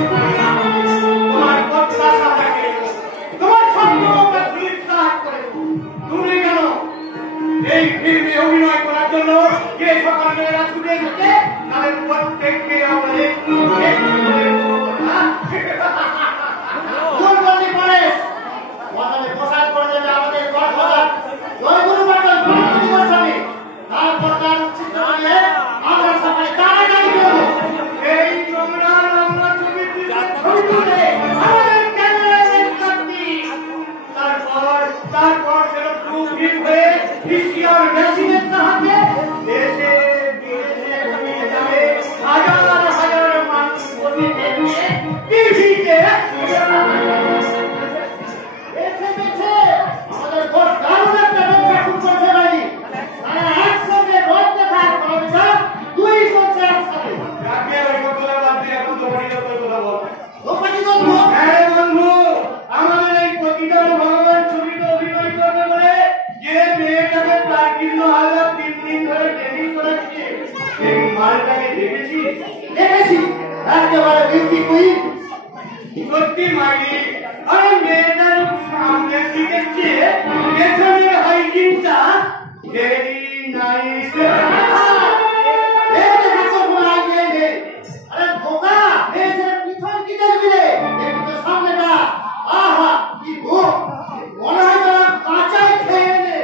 তোমার প্রত্যাশা থাকে, তোমার স্বপ্ন আমরা ধূলিসাৎ করে দেব। তুমি কেন এই ফিল্মে অভিনয় করার জন্য যে সকল মেয়েরা ছুটে এসেছে তাদের প্রত্যেককে আমরা একটু একটু করে দেবো না? দুর্গতি করে বদলে পোশাক করে দেবে আমাদের গডফাদার জয়গুরু মন্ডল গণপতি গোস্বামী। তারপর তার উচ্ছিষ্ট নিয়ে আমরা সবাই টানাটানি করবো। এই নোংরা বাংলা ছবি তুলে আমাদের ক্যামেরায় শক্তি। তারপর সেটা টুকরিক হয়ে ফিসিয়ার মেশিনের সাহায্যে দেশে বিদেশে ঘুমিয়ে যাবে হাজার হাজার মানুষ প্রতিদিন টিভিতে। আমাদের বড় দারুণ একটা ব্যবসা শুরু করতে পারি। তারা একসঙ্গে রোজ দেখার কোনো বিষয় দুই করছে একসাথে। রাখে ওই কথা বাদ দিয়ে এখন তো পরিচয় কথা বল। হ্যাঁ বন্ধু, আমাদের এই প্রতিদান ভগবান ছবিতে অভিনয় করবে বলে যে মেয়েটাকে প্রায় 3,000 দিন ধরে ট্রেনিং করাচ্ছে সেই মালটাকে দেখেছিস? দেখেছি, একেবারে বিউটি কুইন। সত্যি মাইরি, আরে মেয়েটার সামনের দিকে চেয়ে পেছনের হাইজিনটা ভেরি নাইস। আরে বোকা, মেয়েদের পিছন কি দেখবি রে? দেখবি সামনেটা। আহা কি ভোগ, মনে হয় তারা কাঁচাই খেয়ে নে।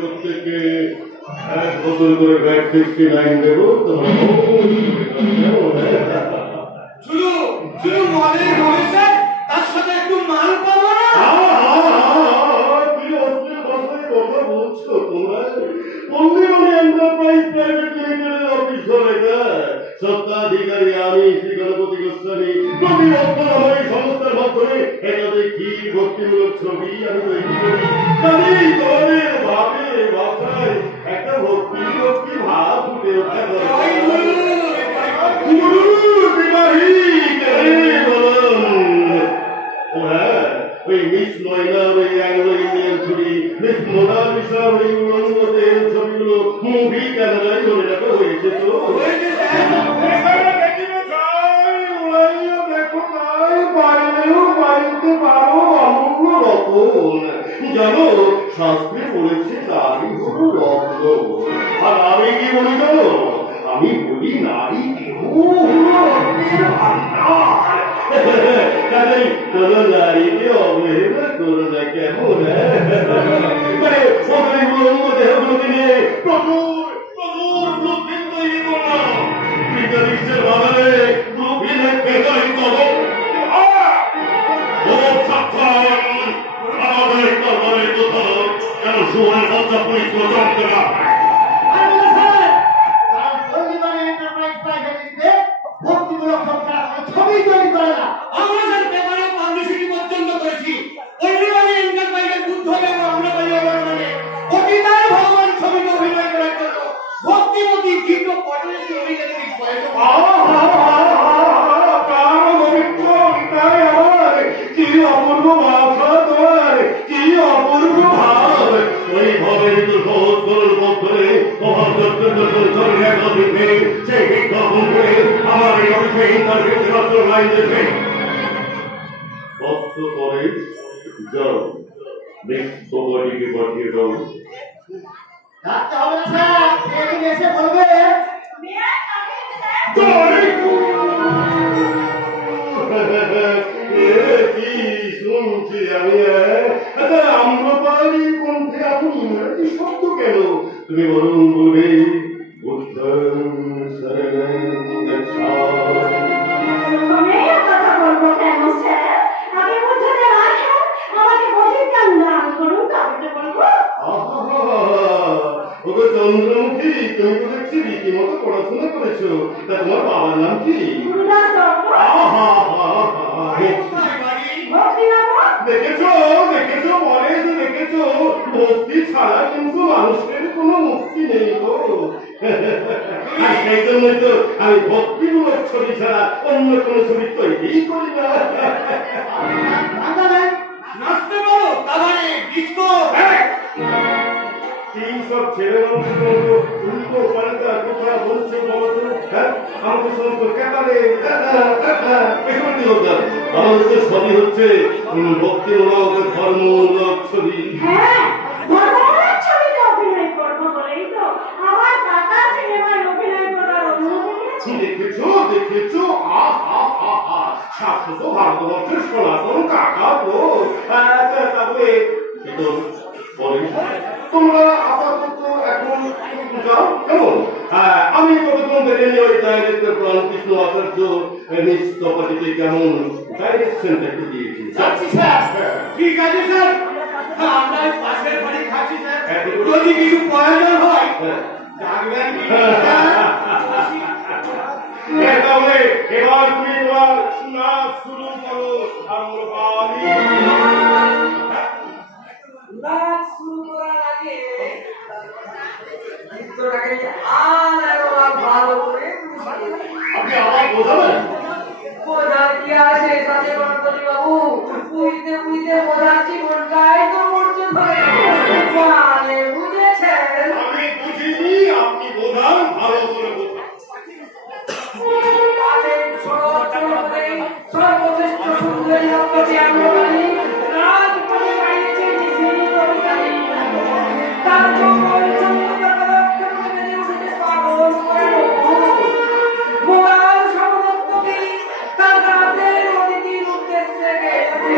প্রত্যেককে 1 বোতল করে ব্যাগ 69 দেবো। তোমার শুধু শুধু মদের রমেশের তার সাথে একটু মাল পাবো না? কথা বলছো তোমরা? পল্লীমণি এন্টারপ্রাইজ প্রাইভেট লিমিটেডের অফিস ধরে সত্তাধিকারী আমি শ্রী গণপতি গোস্বামী প্রতি বছর আমার এই সংস্থার মাধ্যমে এটাতে কি ভক্তিমূলক ছবি আমি তৈরি করি। তাই তোমাদের ভাবে ভাষায় একটা ভক্তি ভাব ফুটে ওঠা দরকার। ওই মিস ময়না ওই অ্যাংলো ইন্ডিয়ান ছবি, মিস মোনালিসা ওই ইংল্যান্ডের ছবিগুলো মুভি ক্যামেরায় ধরে রাখা হয়েছে। তো জানো শাস্ত্রে বলেছে নারী হল রত্ন, আর আমি কি বলি জানো? আমি বলি নারী কেহ কোন নারীকে অবহেলা করো না, কেমন? মানে দেহগুলোকে নিয়ে প্রচুর প্রচুর ব্লুপ্রিন্ট তৈরি করলাম। বিশ্বের বাজারে ব্লুপ্রিন্টের পেছনে কদম আমাদের তরবারের কোথাও কেন সুবর্ণ সজ্জা পুলিশ চমকে না পায়। ছবি তৈরি করে না, আমরা তার ব্যাপারে পাবলিসিটি পর্যন্ত করেছি। পল্লীবাড়ি এন্টারপ্রাইজের বুদ্ধ দেব আমরা বলি মানে প্রতিদান ভগবান ছবিতে অভিনয় করার জন্য ভক্তিমতী গীত পটলের অভিনেত্রী কি অপূর্ব ভাষা তোমার, কি অপূর্ব ভাব। ওই ভাবের তো সহজ সরল মধ্যে তোমার সেই বিজ্ঞাপন করে আমার এই অফিসে ইন্টারভিউ মাত্র লাইন দেবে কষ্ট করে যাও বিশ্ববাড়িকে পাঠিয়ে দাও। রাখতে হবে না স্যার, এদিন এসে বলবে কি শুনছি আমি। আম্রপালি কণ্ঠে এমন ইংরেজি শব্দ কেন? তুমি বলুন বলবে চন্দ্রমুখী, তুমি তো দেখছি রীতিমতো পড়াশোনা করেছো। তা তোমার বাবার নাম কি? দেখেছো দেখেছো পরেশ, দেখেছো ভক্তি ছাড়া কিন্তু মানুষের কোনো মুক্তি নেই গো। সেই জন্যই তো আমি ভক্তিমূলক ছবি ছাড়া অন্য কোনো ছবি তৈরি করি না। নাচতে পারো, তাহলে কৃষ্ণ তিন সব ছেলে উল্টো পাল্টা কথা বলছে বলতো হ্যাঁ আমাদের সমস্ত ক্যাপারে এসব কি হচ্ছে আমাদের তো সবই হচ্ছে ভক্তিমূলক ধর্মমূলক ছবি হ্যাঁ ধর্মমূলক ছবিতে অভিনয় করবো বলেই তো আমার কাকা সিনেমায় অভিনয় করার অনুমতি দিয়েছে। দেখেছো শাশ্বত ভারতবর্ষের সনাতন কাকা তো তাহলে তোমরা আপাতত এখন যাও কেমন আমি তবে তোমাদের ওই ডাইরেক্টর প্রাণকৃষ্ণ আচার্য নিস্তপাটিতে কেমন ডাইরেকশনটা একটু দিয়েছি যাচ্ছি স্যার ঠিক আছে স্যার আমরা এই পাশের বাড়ি খাচ্ছি স্যার যদি কিছু প্রয়োজন হয় ডাকবেন তাহলে এবার তুমি তোমার নাচ শুরু করো আমি নাচ শুরু করার আগে নৃত্যটাকে আরো ভালো করে আপনি আবার বোঝাবেন বোঝার কি আছে তাতে গণপতি বাবু বুঝতে বোঝার জীবনটাই তো মরছে ধরে বুঝেছেন আমি বুঝিনি আপনি বোঝান ভালো করে বোঝান সর্বশ্রেষ্ঠ সুন্দরী রক্তটি আমরা বলি রাত করে বাড়িতে মিছিল করি তার জঙ্গল চন্দ্রতা রক্ত করে বেড়ে উঠেছে পাগল করে মোরাল সমরত্বকে তার রাতের অতিথির উদ্দেশ্যে গেছে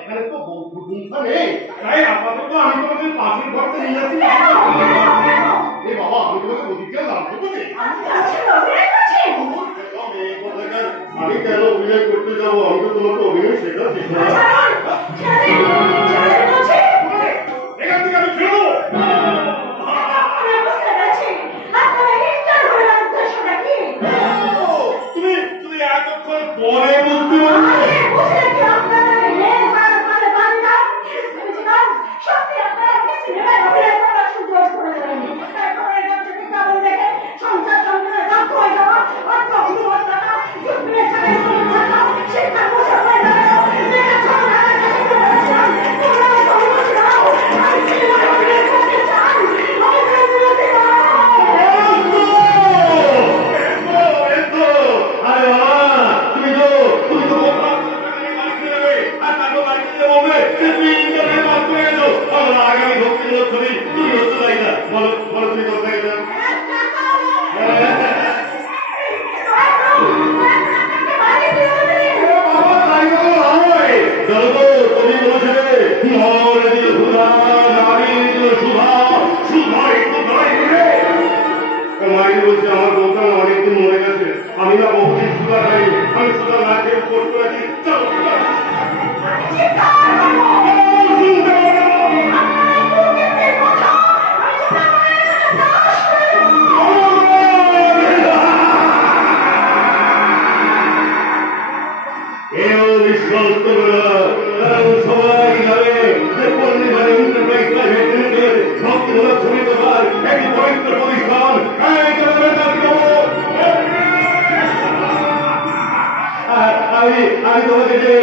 এখানে তো বন্ধুটা নেই, তাই আপাতত আমি তোমাদের পাশের ঘরতে নিয়ে যাচ্ছি। এই বাবা, আমি তোমাকে ওদিকে জানতে পারি আমি কেন অভিনয় করতে যাবো? আমি তো তোমাকে অভিনয় শেখাচ্ছি। এখান থেকে আমি ফেরবো। তুমি এতক্ষণ পরে বুঝতে পারছো? আমি না বহুদিন সুদা খাই, আমি সুদা না খেয়ে পোস্ট করেছি। চলো এও বিশ্বাস করবে না, কারণ সবাই জানে যে পল্লীবাড়ি ইন্টারপ্রাইজ প্রাইভেট লিমিটেড ভক্তিমূলক শ্রমিক সভার একটি পবিত্র প্রতিষ্ঠান। আমি তোমাকে যে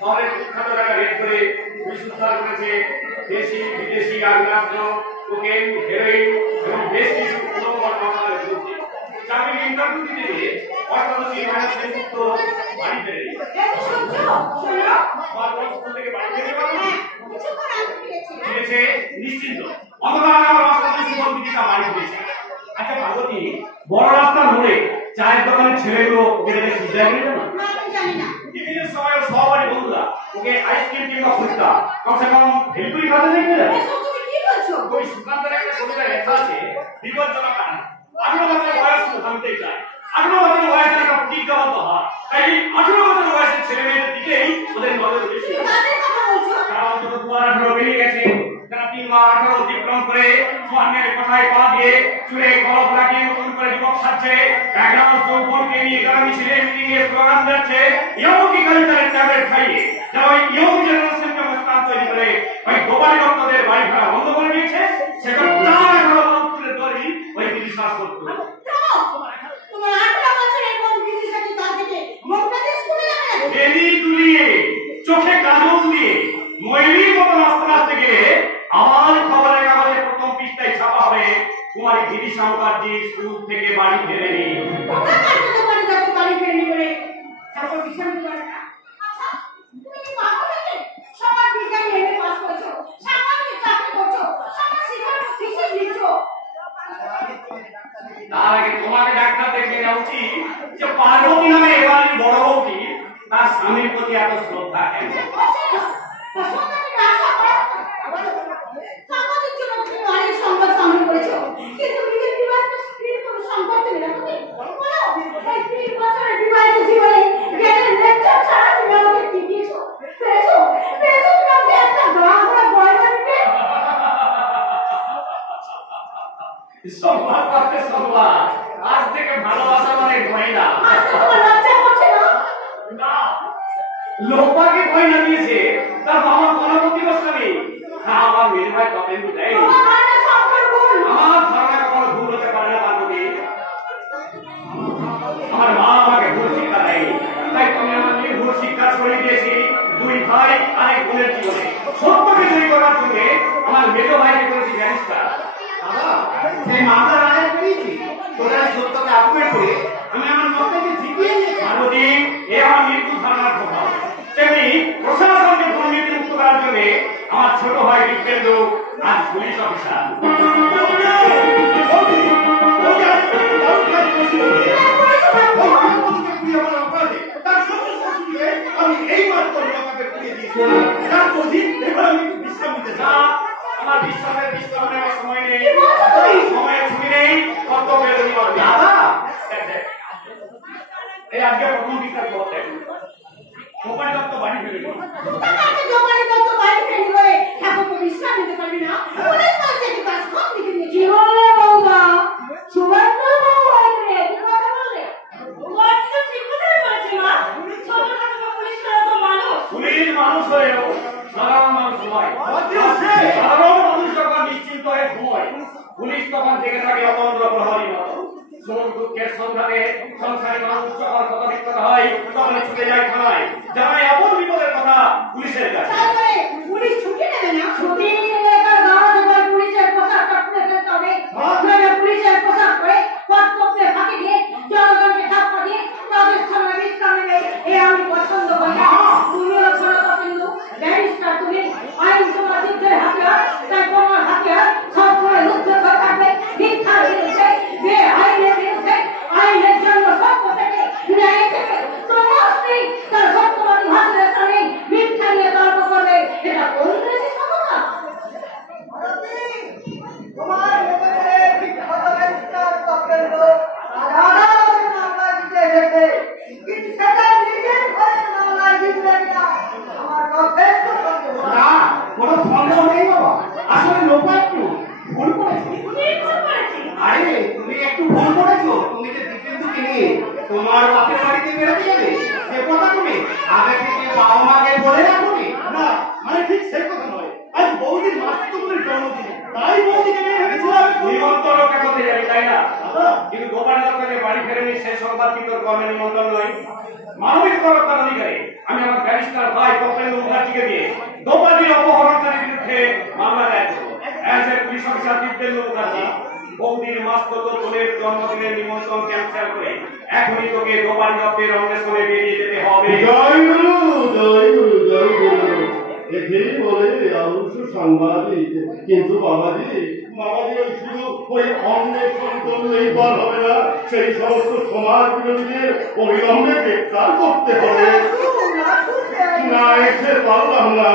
শহরের বিখ্যাত জায়গা রেড করে পুলিশ উদ্ধার করেছে দেশি বিদেশি আগ্নেয়াস্ত্র, কোকেন, হেরোইন এবং বেশ কিছু পুনর্বর মামলার বিরুদ্ধে। চাকরির ইন্টারভিউ দিতে গিয়ে অষ্টাদশী মহিলা শ্রেণীভুক্ত বাড়ি ফেরে ফিরেছে নিশ্চিন্ত। অতবার আমার অষ্টাদশী জীবন বিদিতা বাড়ি ফিরেছে। আচ্ছা পার্বতী, বড় রাস্তার মোড়ে চায়ের দোকানের ছেলেগুলো ওকে দেখে সিদ্ধায় গেল না? টিফিনের সময় সবারই বন্ধুরা ওকে আইসক্রিম কিংবা ফুচকা কমসে কম ভেলপুরি খাতে দেখবে না। ওই সুকান্তের একটা কবিতা লেখা আছে, বিপজ্জনক কারণ। আমি আমাদের বয়স জানতেই চাই 18 বছর বয়সের একটা প্রতিজ্ঞাবদ্ধ হয়, তাই 18 বছর বয়সের ছেলে মেয়েদের দিকেই ওদের নজর বেশি। তারা অন্তত 18 বেরিয়ে গেছে, যারা 3 মাস 18 অতিক্রম করে সোয়ানের কথায় পা দিয়ে চুলে কলপ লাগিয়ে নতুন করে যুবক সাজছে, ব্যাকগ্রাউন্ড যৌবনকে নিয়ে গ্রামী ছেলে মিটিংয়ে স্লোগান দিচ্ছে, ইয়মকি কালচারের ট্যাবলেট খাইয়ে যারা ওই ইয়ং জেনারেশন স্থান তৈরি করে ওই গোপালী ভক্তদের বাড়ি ভাড়া বন্ধ করে দিয়েছে, সেখানে 18 বছরের দলই ওই বিশ্বাস করতো। চোখে কাজল দিয়ে ময়ূরীর মতো নাচতে নাচতে গেলে আমার খবরের কাগজে প্রথম পৃষ্ঠায় ছাপা হবে কুমারী গিরিশা মুখার্জি স্কুল থেকে বাড়ি ফেরেনি। তার আগে তোমাকে ডাক্তার দেখে নেওয়া উচিত যে পার্বতী নামে এবারের বড় বউটি তার স্বামীর প্রতি এত শ্রদ্ধা কেন? সংবাদ করতে সংবাদ, আজ থেকে ভালোবাসা মানে গয়না। লোপাকে গয়না দিয়েছে তার বাবা গণপতি গোস্বামী। আমার মেয়ে ভাই তপেন্দু দেয়। আমার ধারণা কখনো ভুল হতে পারে না পার্বতী। আমার মা আমাকে ভুল শিক্ষা দেয়নি, তাই তুমি আমার নির্ভুল শিক্ষা ছড়িয়ে দিয়েছি 2 ভাই আর 1 বোনের জীবনে। সত্যকে তৈরি করার জন্য আমার মেজ ভাইকে করেছি ব্যারিস্টার। সেই মামলা রায় পেয়েছি, তোরা সত্যকে আপগ্রেড করে আমি আমার মতকে জিতিয়ে নিয়েছি। পার্বতী, এ আমার নির্ভুল ধারণার প্রভাব। তেমনি প্রশাসনকে দুর্নীতি মুক্ত করার জন্য আমার ছোট ভাই বিপ্রেন্দু আজ পুলিশ অফিসার। আমি এই মাত্র পুড়িয়ে দিয়েছি, বিশ্রাম দিতে না, আমার বিশ্বাসের বিশ্রাম নেওয়ার সময় নেই, সময়ের ছুটি নেই, কর্তব্যের অধিকার নেই। দাদা এই আজকে প্রথম বিচার করতে গোপাল দত্ত বাড়ি ফিরেছিল। পুলিশ মানুষ হয়েও সাধারণ মানুষ নয়। সাধারণ মানুষ যখন নিশ্চিন্ত হয়ে ঘুমায়, পুলিশ তখন জেগে থাকে অতন্ত্র প্রহরীর মতো। সুখ দুঃখের সন্ধানে সংসারী মানুষ যখন ক্ষতবিক্ষত হয়, তখন ছুটে যায় থানায়, জানায় এমন বিপদের কথা পুলিশের কাছে। পুলিশ ছুটি নেবে না, ছুটি নিলে পুলিশের পোশাকটা খুলে ফেলতে হবে। পুলিশের পোশাক করে কর্তব্যের ফাঁকি দিয়ে জনগণকে ধাপ্পা দিয়ে তাদের সঙ্গে বিশ্রাম নেবে, এ আমি পছন্দ করি না। তুমিও সরতা কিন্তু ব্যারিস্টার, তুমি আইন তোমার যুদ্ধের হাতিয়ার, তাই তোমার হাতিয়ার সব করে যুদ্ধ করে থাকবে ভিক্ষার বিরুদ্ধে, আইনের বিরুদ্ধে, আইনের জন্য সত্য থেকে ন্যায় থেকে সমস্তি তার সত্যবাদী ভাষণের সামনে মিথ্যা নিয়ে তর্ক করবে, এটা কোন দেশে সততা? তোমার মধ্যে বিখ্যাত ব্যারিস্টার তপেন্দু আদালতের মামলা জিতে এসেছে, কিন্তু সেটা নিজের ঘরের মামলা জিতবে না আমার যথেষ্ট সন্দেহ। না, কোনো সন্দেহ নেই বাবা, আসলে লোপা একটু ভুল করেছে। আরে তুমি একটু ভুল করেছো, তুমি যে দীপেন্দুকে নিয়ে তোমার বাপের বাড়িতে বেড়াতে যাবে সে কথা তুমি আগে থেকে বাবা মাকে বলে রাখোনি। না, মানে ঠিক সেই কথা নয়, আজ বৌদির মাতৃত্বের জন্মদিন, তাই বৌদিকে নিয়ে ভেবেছিলাম নিমন্ত্রণ করতে যাবি, তাই না? কিন্তু গোপাল দত্তকে বাড়ি ফেরেনি সে সংবাদ কি তোর কর্মে নিমন্ত্রণ নয়? মানবিক তরফদার অধিকারী আমি আমার ব্যারিস্টার ভাই তপেন্দু মুখার্জিকে দিয়ে গোপালীর অপহরণকারীর বিরুদ্ধে মামলা দায়ের করব। As a police officer Tapendu Mukherjee, বৌদির মাস্তত বোনের জন্মদিনের নিমন্ত্রণ ক্যান্সেল করে এখনই তোকে গোপাল দত্তের অন্বেষণে বেরিয়ে যেতে হবে। জয় গুরু, জয় গুরু, জয় গুরু। একেই বলে আদর্শ সাংবাদিক, কিন্তু বাবাজি ওই শুধু ওই অন্বেষণ করলেই পার হবে না, সেই সমস্ত সমাজ বিরোধীদের অবিলম্বে গ্রেপ্তার করতে হবে। না এসে পারলাম না,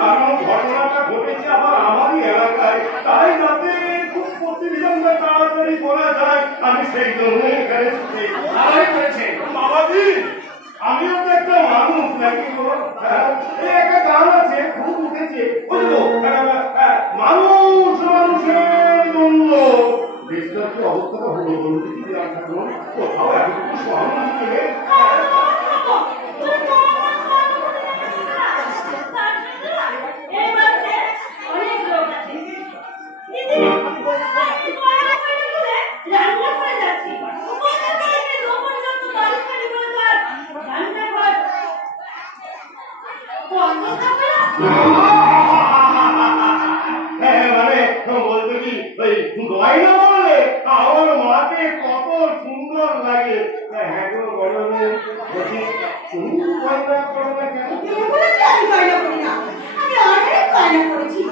কারণ ঘটনাটা ঘটেছে আবার আমারই এলাকায়, তাই যাতে খুব প্রতিবিলম্বে তাড়াতাড়ি করা যায় আমি সেই কোথাও এতটুকু সহানুভূতি নেই। মানে বলতে কি ওই গয়না বলে আমার মাকে কত সুন্দর লাগে। হ্যাঁ গো গরমে তুমি গয়না করো না কেন? আমি গয়না করি না, আমি অনেক গয়না করেছি,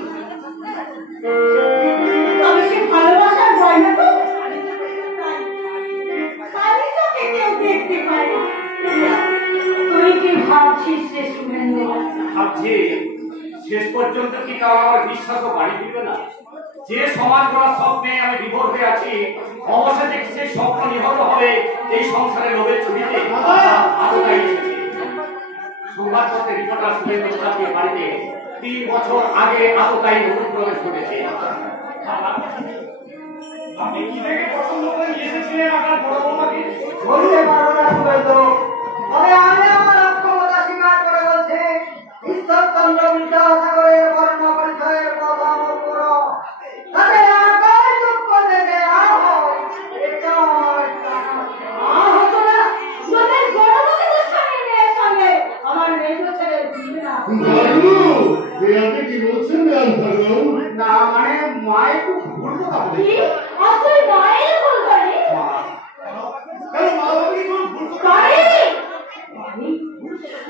তবে সে ভালোবাসার গয়না তো খালি চোখে কেউ দেখতে পায় না। তুই কি ভাবছিস রে শুভেন্দু? ভাবছি শেষ পর্যন্ত কি কারো আমার বিশ্বাসও বাড়ি দিবে না। যে সমাজ গড়ার স্বপ্নে আমি বিভোর হয়ে আছি, অবশেষে সেই স্বপ্ন নিহত হবে এই সংসারের লোভের ছবিতে। আততায়ী এসেছে সংবাদপত্রের রিপোর্টার শুভেন্দু মুখার্জির বাড়িতে 3 বছর আগে আততায়ী অনুপ্রবেশ ঘটেছে। আপনি কি দেখে পছন্দ করে নিয়ে এসেছিলেন আপনার বড় বৌমাকে? বলতে পারবো না শুভেন্দু, তবে আমি আমার অক্ষমতা স্বীকার করে বলছি, ঈশ্বরচন্দ্র বিদ্যাসাগরের বর্ণ পরিচয়ের প্রথম পুরো তাতে আকার যোগ্য থেকে এটা হতো না তোদের গণমাধ্যমের সঙ্গে মেয়ের সঙ্গে আমার মেয়ের ছেলে দিবে না। দাদু আপনি কি বলছেন? না মানে মা একটু ভুল কথা বলে। কি আসলে মায়ের ভুল করে? কেন মা বাবা কি কোনো ভুল করে?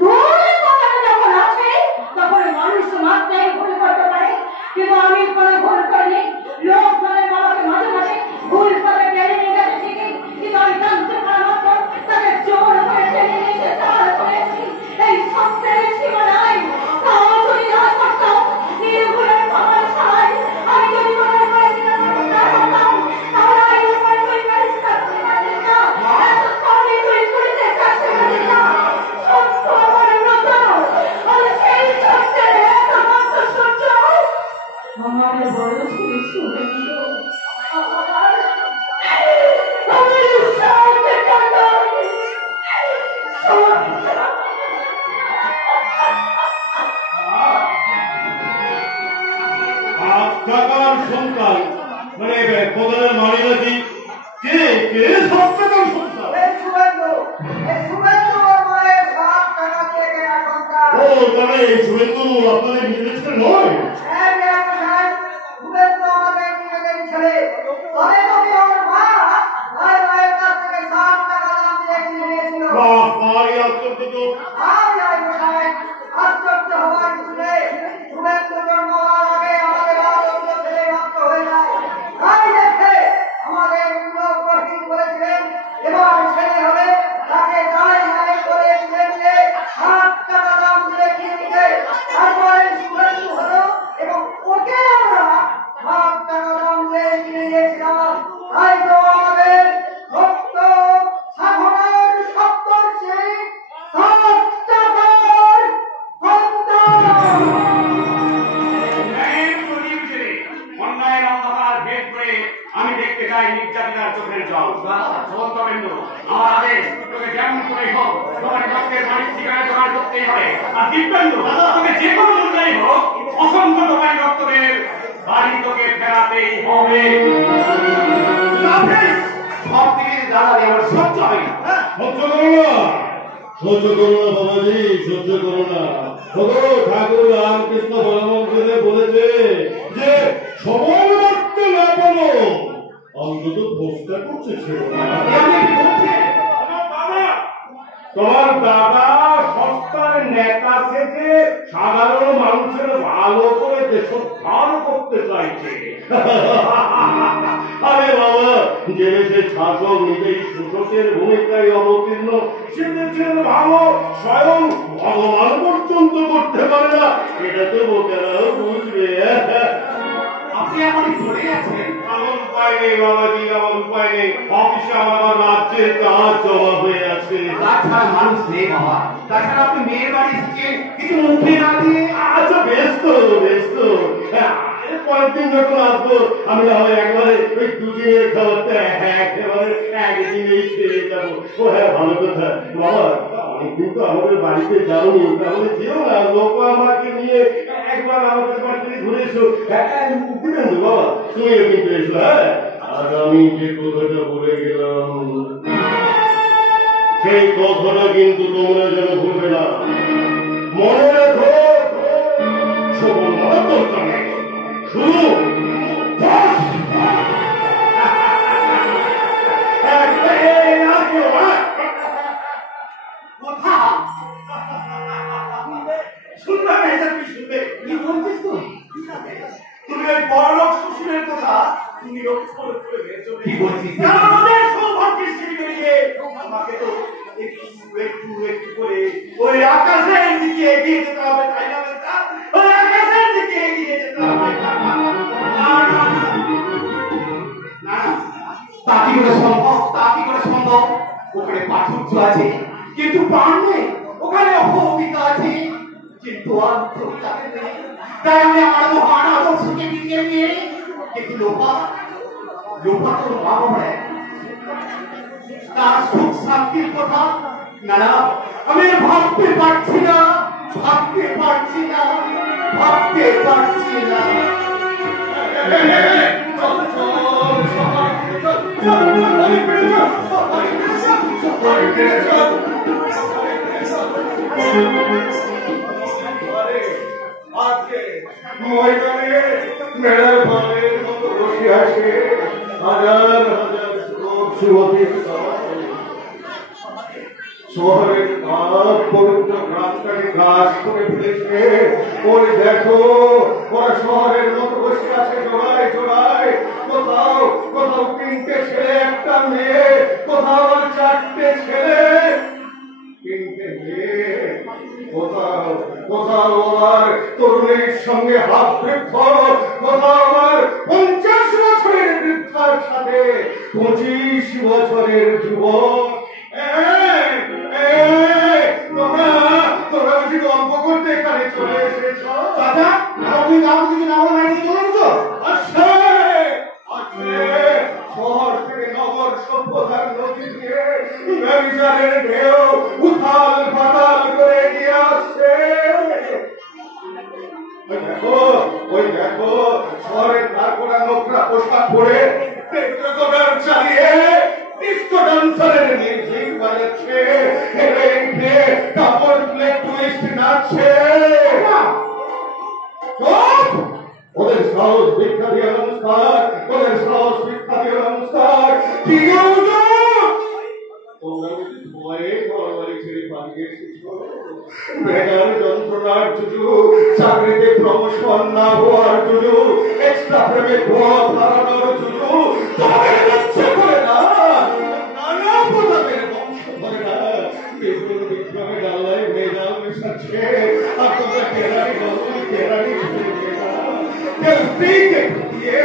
ভুলের কথাটা যখন আসে তখন মানুষ মাত্রাই ভুল করতে পারে, কিন্তু আমি কোনো ভুল করিনি। লোক মানে বাবাকে মাঝে মাঝে ভুল করে টেনে নিয়ে গেছে ঠিকই, কিন্তু আমি জানতে পারা মাত্র তাকে জোর করে টেনে নিয়ে এসে দাঁড় করেছি এই সত্যের সীমানায়। তাও যদি না করতাম নির্ভুলের বাবার সাহায্য, আমি যদি মনে করেছিলাম না করতাম, তাহলে আইন উপরে তুই ব্যারিস্টার হতে পারতিস না, এত সঙ্গে তুই পুলিশের কাছে পারতিস না। সত্য আমার নত, আর সেই সত্যের একমাত্র সূর্য আমার বড় ছেলে শুভেন্দু। আমি সত্যের কান্ডারি, টাকার সন্তান মানে প্রধানের মানে নাকি কে কে সব টাকার সন্তান? এই শুভেন্দু ওর মায়ের 7 টাকা দিয়ে কেনা সন্তান। ও মানে এই শুভেন্দু আপনাদের নিজের ছেলে নয়? হ্যাঁ সাহেব, শুভেন্দু আমাদের নিজেদের ছেলে, তবে তুমি ওর মা আর মায়ের কাছ থেকে 7 টাকা দাম দিয়ে কিনে নিয়েছিল। বাহ ভাই আশ্চর্য তো। আশ্চর্য হওয়ার কিছু নেই, শুভেন্দু জন্ম হওয়ার আগে আমাদের আনন্দ ছেলে নষ্ট হয়ে যায়। তাই দেখে আমাদের লোক গঠন করেছিলেন, এবার ছেলে হবে তাকে দায় মায়ে করে তুলে নিয়ে 7 টাকা দাম দিয়ে কিনে নিতে, তারপরে শুভেন্দু হলো এবং ওকে আমরা 7 টাকা দাম দিয়ে কিনে নিয়েছিলাম। তাই তো আমাদের ভক্ত সাধনার সত্তর চেয়ে 7 টাকার সন্তান। অন্যায়ের অন্ধকার ভেদ করে আমি দেখতে চাই নির্যাতিতার চোখের জল। সত্যবেন্দু আমার আদেশ, তোকে যেমন করে হোক তোমার রক্তের বাড়ির ঠিকানা জোগাড় করতেই হবে। আর দিব্যেন্দু তোকে যে কোনো অনুযায়ী হোক অসংখ্য তোমার রক্তের বাড়ি তোকে ফেরাতেই হবে। সব দিকে দাঁড়ালে আমার সহ্য হয় না। সহ্য করো না, সহ্য করো না বাবাজি, সহ্য করো না। ঠাকুর রামকৃষ্ণ পরমহংসদেব বলেছে যে সবল রাখতে না পারো অন্তত ভোজটা করছে ছিল না। তোমার দাদা সস্তার নেতা থেকে সাধারণ মানুষের ভালো করে দেশোদ্ধার করতে চাইছে। আরে বাবা, যে দেশের শাসক নিজেই শোষকের ভূমিকায় অবতীর্ণ, সে দেশের ভালো স্বয়ং ভগবান পর্যন্ত করতে পারে না, এটা তো বোকেরাও বুঝবে। আপনি এমনই ধরে আছেন। আমার উপায় নেই বাবাজি, আমার উপায় নেই। অফিসে আমার রাজ্যের কাজ জমা হয়ে আছে। তাছাড়া মানুষ নেই বাবা। তাছাড়া আপনি মেয়ের বাড়ি থেকে কিছু মুখে না দিয়ে আচ্ছা বেশ তো, বেশ তো। পরের দিন যখন আসবো আমি না হয় একবারে ওই দুদিনের খাবারটা একেবারে একদিনেই খেয়ে যাবো। ও হ্যাঁ, ভালো কথা বাবা, অনেকদিন তো আমাদের বাড়িতে যাওনি, তাহলে যেও না, লোক আমাকে নিয়ে একবার আমাদের বাড়িতে ঘুরে এসো। দিবেন তো বাবা, তুমিও কিন্তু এসো। হ্যাঁ, আর আমি যে কথাটা বলে গেলাম সেই কথাটা কিন্তু তোমরা যেন ভুলবে না, মনে রাখো। শুরু কথা শুনবে না, এটা কি শুনবে? কি বলছিস তুই? তুমি ওই বড়লোক শ্বশুরের কথা তুমি লক্ষ্য করে ভেবেছো? কি বলছিস? আমাদের সৌভাগ্যের সিঁড়ি বেরিয়ে আমাকে তো একটু একটু একটু করে ওই আকাশের দিকে এগিয়ে যেতে হবে, তাই না? ওই আকাশের দিকে এগিয়ে যেতে হবে। তা কি করে সম্ভব? তা কি করে সম্ভব? ওখানে পাঠুর্য আছে কিন্তু প্রাণ নেই, ওখানে অভৌমিকা আছে কিন্তু আন্তরিকতা নেই। তাই আমি আমার মহান আদর্শকে নিয়ে নিয়ে কিন্তু লোপা তোর মা বাবা তার সুখ শান্তির কথা না না আমি ভাবতে পারছি না, ভাবতে পারছি না, ভাবতে পারছি না। আজকে ময়দানে মেলার ভাবের মতো বসে আছে হাজার হাজার যুবতী শহরের পবিত্র গ্রামটাকে গ্রাস করে ফেলেছে। ওই দেখো, ওরা শহরের মতো বসে আছে জোড়ায় জোড়ায়, কোথাও কোথাও 3টে ছেলে, একটা মেয়ে, কোথাও 4টে ছেলে, 3টে মেয়ে, কোথাও কোথাও আবার তরুণীর সঙ্গে হাত বৃদ্ধ, কোথাও আবার 50 বছরের বৃদ্ধার সাথে 25 বছরের যুবক। তোমরা যদি গল্প করতে এখানে চলে এসেছ, দাদা তুমি গাঁও থেকে নগর বাড়িতে চলে এসো। শহর থেকে নগর সভ্যতার নদী দিয়ে ব্যভিচারের ঢেউ উথাল পাতাল করে এগিয়ে আসছে। ওই দেখো শহরের তারপরা নোকরা পোশাক পরে টেকনোকোটার চালিয়ে ডিস্কো ডান্সারের মিউজিক বাজাচ্ছে, কাপড় তুলে টুইস্ট নাচছে। ওদের সাহস ভিক্ষা দিয়ে নমস্কার, ওদের সাহস ভিক্ষা দিয়ে নমস্কার। কি তোমরা যদি ভয়ে ঘর বাড়ি ছেড়ে পালিয়ে এসেছো, বেকার যন্ত্রণার জুজু, চাকরিতে প্রমোশন না হওয়ার জুজু, এক্সট্রা প্রেমে ধোয়া হারানোর জুজু, তোমাদের ইচ্ছে করে না, নানা প্রজাতির বংশ ধরে না, বিপুল বিক্রমে ডাল্লায় মেজাল মেশাচ্ছে, আর তোমরা কেরানি গল্পে কেরানি ছেড়ে দিয়ে না, কেউ স্ত্রীকে ঠকিয়ে,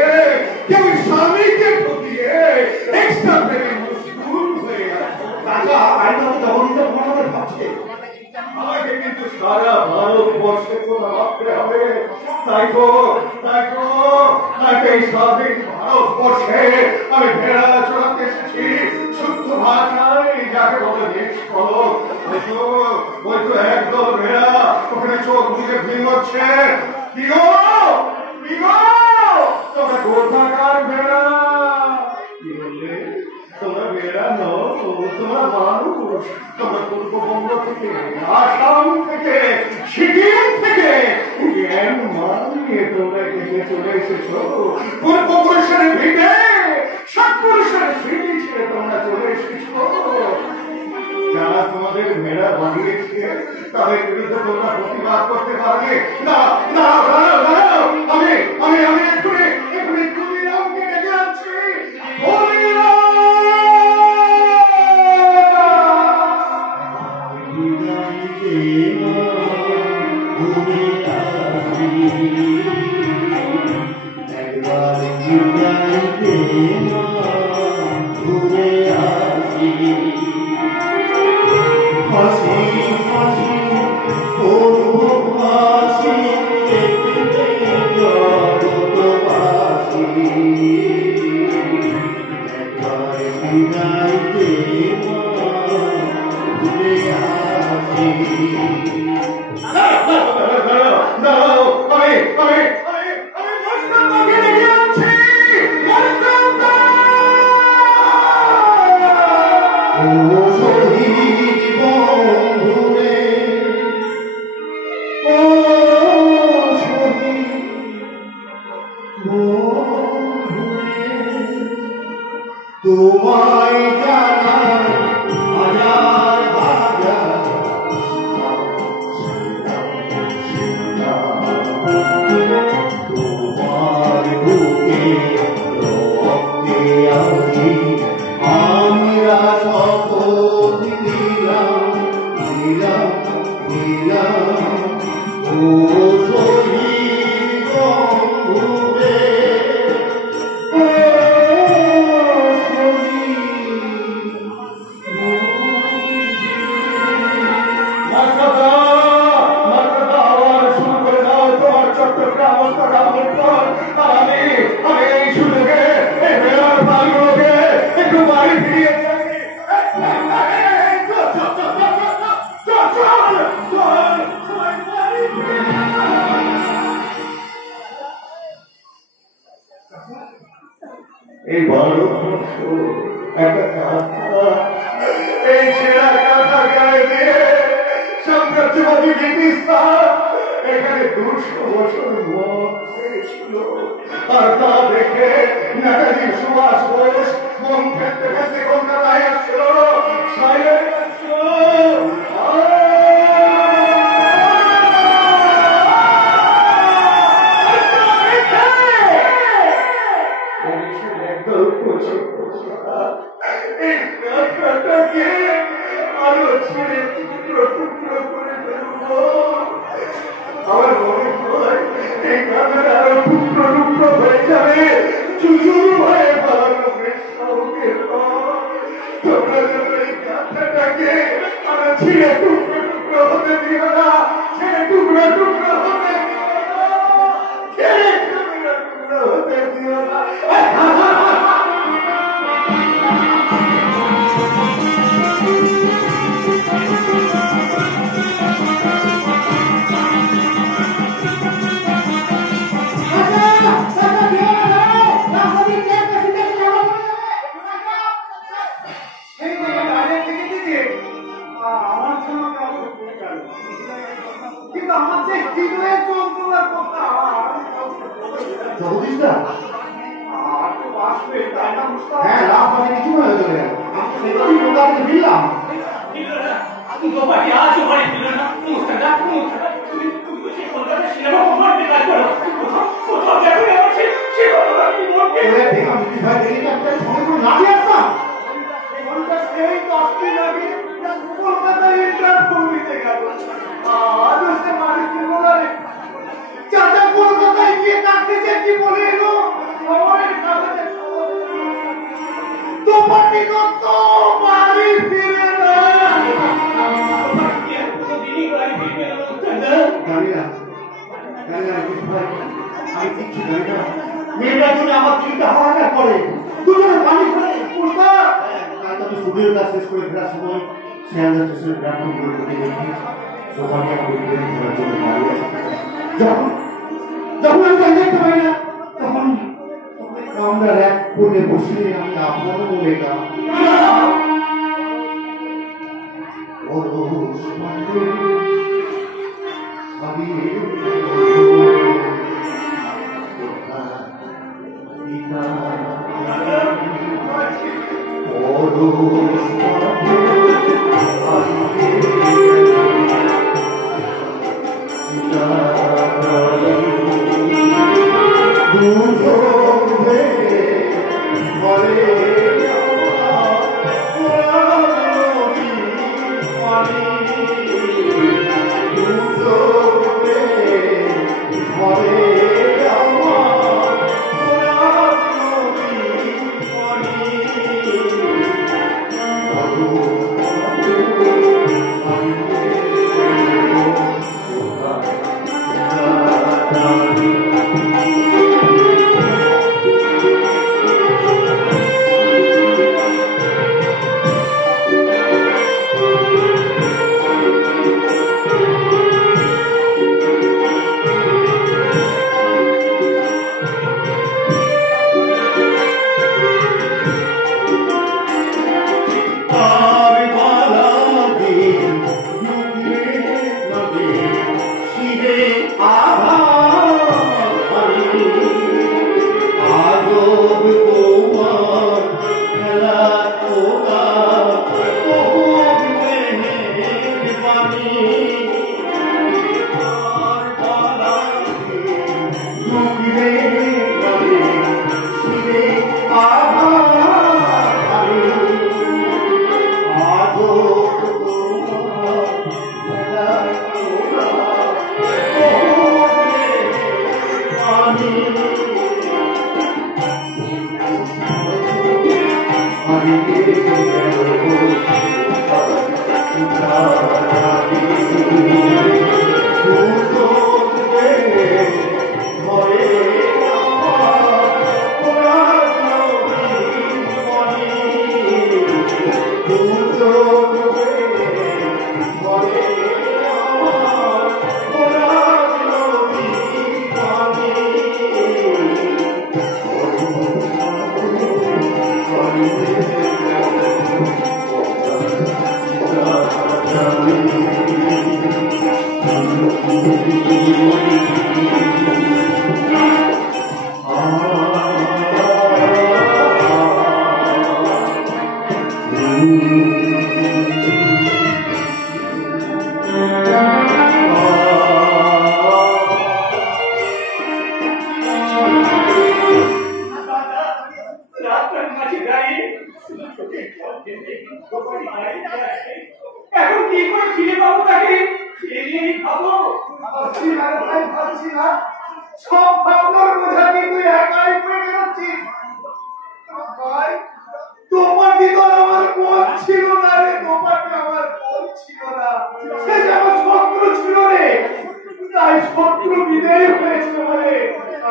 কেউ স্বামীকে ঠকিয়ে, এক্সট্রা প্রেমে মশগুল হয়ে আছে। রাজা আইন দমনিত মনে ভাবছে আমাকে কিন্তু সারা ভারতবর্ষের কথা ভাবতে হবে। তাই তো এই স্বাধীন ভারতবর্ষে আমি ভেড়া চড়াতে এসেছি শুদ্ধ ভাষায়, যাকে বলে নিষ্কলঙ্ক। ওই তো একদল ভেড়া ওখানে চোখ মুখে ভিড় হচ্ছে। তোমরা কোথাকার ভেড়া? কি বললে? তোমরা বেড়া নও, তোমরা মানুষ। তোমরা পূর্ববঙ্গ থেকে, আসাম থেকে, সিকিম থেকে জ্ঞান মান নিয়ে তোমরা এখানে চলে এসেছো। পূর্বপুরুষের ভিড়ে সৎপুরুষের স্মৃতি ছেড়ে তোমরা চলে এসেছো। যারা তোমাদের ভেড়া বানিয়েছে তাদের বিরুদ্ধে তোমরা প্রতিবাদ করতে পারবে না। না, আমি আমি আমি এক্ষুনি ক্ষুদিরামকে ডেকে আনছি। Oh, তোমায় জানাই হাজার হাজার তোমার বুকে রক্তে আছি আমরা শপথ দিলাম দিলাম দিলাম ও শহীদ বন্ধুরে এই ভারতবর্ষ এই ছেঁড়া কাঁথা গায়ে দিয়ে সাম্রাজ্যবাদী ব্রিটিশরা এখানে 200 বছর মত হয়েছিল আর তা দেখে নেতাজি সুভাষ বোস মন ফেলতে ফেলতে কলকাতায় আসছিল সাইলেন্ট আসছিল আরো ছেড়ে টুকরো টুকরো করে ফেলবো আমার মনে হয় এই কাঁথাটা আরো টুকরো টুকরো হয়ে যাবে চুচুর ভয়ে পালানো গ্রীষ্মের তোমরা যেন এই কাঁথাটাকে আরো ছিঁড়ে টুকরো টুকরো হতে দিও না ছেড়ে টুকরো টুকরো হতে দিও না ছেড়ে টুকরো টুকরো হতে দিও না কিন্তু আমার যে হৃদয়ের যন্ত্রণার কথা জগদীশদা আর তো আসবে তাই না মুস্তাফা? হ্যাঁ লাভ মানে কিছু হয়ে চলে গেল আমি তো সেটাই মোটামুটি ফিরলাম গোপাটি আজও বাড়ি ফিরল না মুস্তাদা তুমি তো সেই কলকাতা সিনেমা করতে কাজ করো কোথাও দেখো আমার সে কথা কি বলবে দেখলাম ভাই দেখি একটা সময় করে লাঠি আসতাম ঘন্টা সেই 10 দিন আগে কলকাতায় ইন্টারভিউ দিতে গেল আজও সে বাড়ি ফিরল না রে। চাচা কলকাতায় গিয়ে কাকে যে কি বলে এলো আমার কাছে তোমাকে তো বাড়ি ফিরে না দিনই বাড়ি ফিরবে না জানি না ভাই আমি কিচ্ছু জানি না মেয়েটা যদি আমার চিন্তা হাহাকার করে দুজনে পানি ফেলে মুস্তাফা কাল আমি স্টুডিওর কাজ শেষ করে ফেরার সময় শিয়ালদা স্টেশনের প্ল্যাটফর্ম করে দেখি দোকানে আমি ফেরার জন্য দাঁড়িয়ে আছে যখন যখন আমি তাকে দেখতে পাই না তখন আমরা এক কোণে বসে আমি আপন বলে গা এখন কি করে ফিরে পাবো তাকে? এলিয়ে খাবো ভাবছি না ভাই, ভাবছি না। সব ভাবনার বোঝা কি তুই একাই পেয়ে যাচ্ছিস? ভাই, তোমাটি তো আমার মন ছিল না রে, তোমাটি আমার মন ছিল না। সে যে আমার শত্রু ছিল রে, তাই শত্রু বিদায় হয়েছিল বলে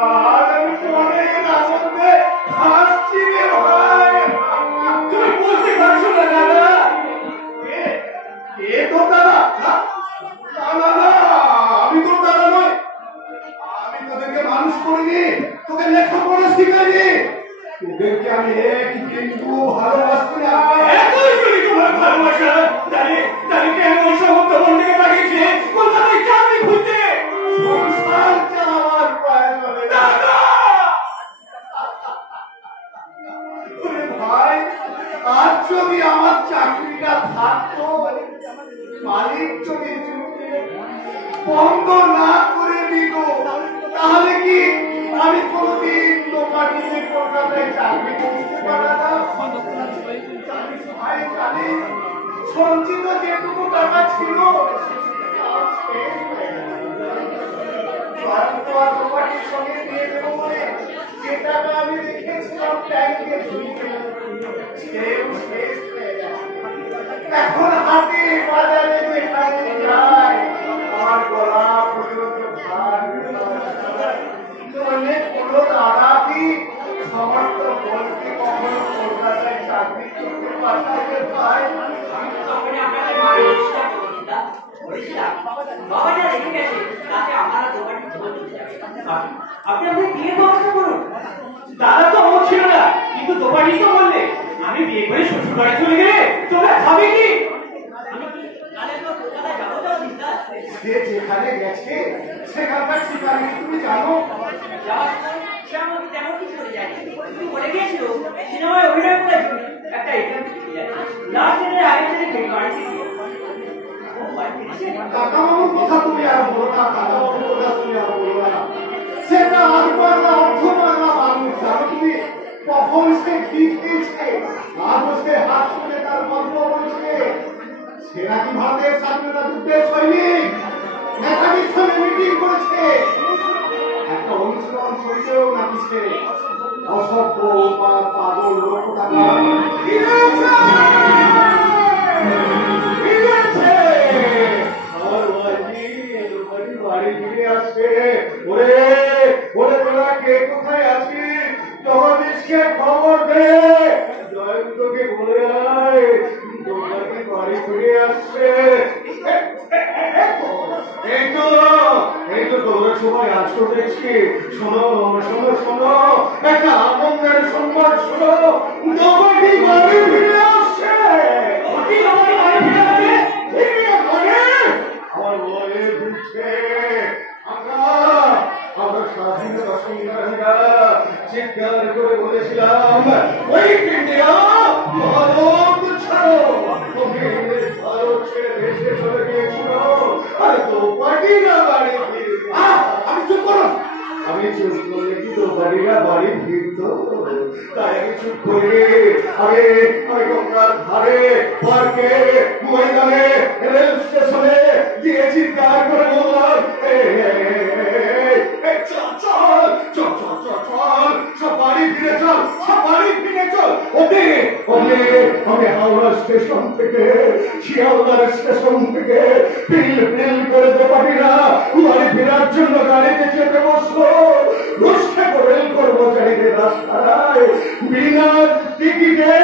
আজ আমি অনেক আনন্দে হাসছি রে ভাই। তুমি বুঝতে পারছো না দাদা? এ তো দাদা না, না না, আমি তো দাদা নয়। আমি তোদেরকে মানুষ করিনি, তোকে লেখাপড়া শিখাইনি, তোদেরকে আমি এক কিন্তু ভালোবাসি না। এতই যদি তোমার ভালোবাসা, তাহলে কেন ওই সমস্ত বন্ধুকে পাঠিয়েছে কলকাতায় চাকরি খুঁজতে? সংসার চালাবার প্রয়োজনে দাদা! ওরে ভাই, আর যদি আমার চাকরিটা থাকতো, মালিক যদি চুক্তি বন্ধ না করে দিত, তাহলে কি আমি কোনদিন দোকানিতে কলকাতায় চাকরি করতে পারতাম? ভাই জানি, সঞ্চিত যেটুকু টাকা ছিল সব শেষ হয়ে গেল। দোকানির সঙ্গে দিয়ে দেবো বলে যে টাকা আমি রেখেছিলাম ব্যাংকে সেও শেষ হয়ে গেল। এখন হাতে বাজারে যেখানে যাই, আমার গলা পর্যন্ত কোনো দাদা কি সমস্ত বলতে কখনো কলকাতায় চাকরি করতে পাঠাবে ভাই? আপনি আপনাদের মায়ের চেষ্টা করুন না, বলেছিলাম বাবা যা রেখে গেছে তাতে আমার দোকানটি জীবন চলছে। আপনি আপনি বিয়ের ব্যবস্থা করুন। দাদা তো অমর ছিল না, কিন্তু দোকানি তো বললে আমি বিয়ে করে শ্বশুর বাড়ি চলে গেলে তোমরা খাবে কি? আমি কি কালে তো কলকাতায় যাবো তো চিন্তা আছে। সে যেখানে গেছে সেখানকার ঠিকানা কি তুমি জানো? যাওয়ার সময় সে আমাকে তেমন কিছু হয়ে যায়নি, কিন্তু বলে গিয়েছিল সিনেমায় অভিনয় করার জন্য একটা এক্সাম শিখে যায়। লাস্ট দিনের আগে থেকে বাড়িতে গিয়ে ও বাড়ি ফিরেছে। কাকা মামুর কথা তুমি আর বলো না, কাকা মামুর কথা তুমি আর বলো না। সেটা আর পারলা অর্থ পারলা মানুষ, জানো তুমি কখন সে ঠিক দিয়েছে, আর বসে হাত তুলে তার গল্প বলছে। সে নাকি ভারতের স্বাধীনতা যুদ্ধের সৈনিক, নেতাজির সঙ্গে মিটিং করেছে, একটা অনুশীলন শরীরেও নাকি সে অসভ্য পাগল লোক টাকা বাড়ি ফিরে আসছে। ওরে ওরে, তোরা কে কোথায় আছিস? জগদীশকে খবর দে, জয়ন্তকে বলে আয় দোকানে বাড়ি ফিরে আসছে। এই তো তোমরা সবাই আসো দেখছি। শোনো শোনো শোনো, একটা আনন্দের সংবাদ শোনো, দোকানি বাড়ি ফিরে আসছে। আমার মনে ঘুরছে, আমরা স্বাধীনতা সংগ্রামীরা চিৎকার করে বলেছিলাম ওই ইন্ডিয়া ভারত ছাড়ো। ভারত ছেড়ে দেশে চলে গিয়েছিল আমি চুপ করলে কি দোকানিরা বাড়ি ফিরত? তাই আমি চুপ করে আমি গঙ্গার ধারে, পার্কে, ময়দানে, রেল স্টেশনে গিয়ে চিৎকার করে বললাম, চল চল চল চল চল চল, সব বাড়ি ফিরে চল, সব বাড়ি ফিরে চল। আমি হাওড়া স্টেশন থেকে, শিয়ালদার স্টেশন থেকে পিল পিল করে দোকানিরা বাড়ি ফেরার জন্য গাড়িতে চেপে বসলো। রুষ্টে রেল কর্মচারীদের রাস্তায় বিনা টিকিটে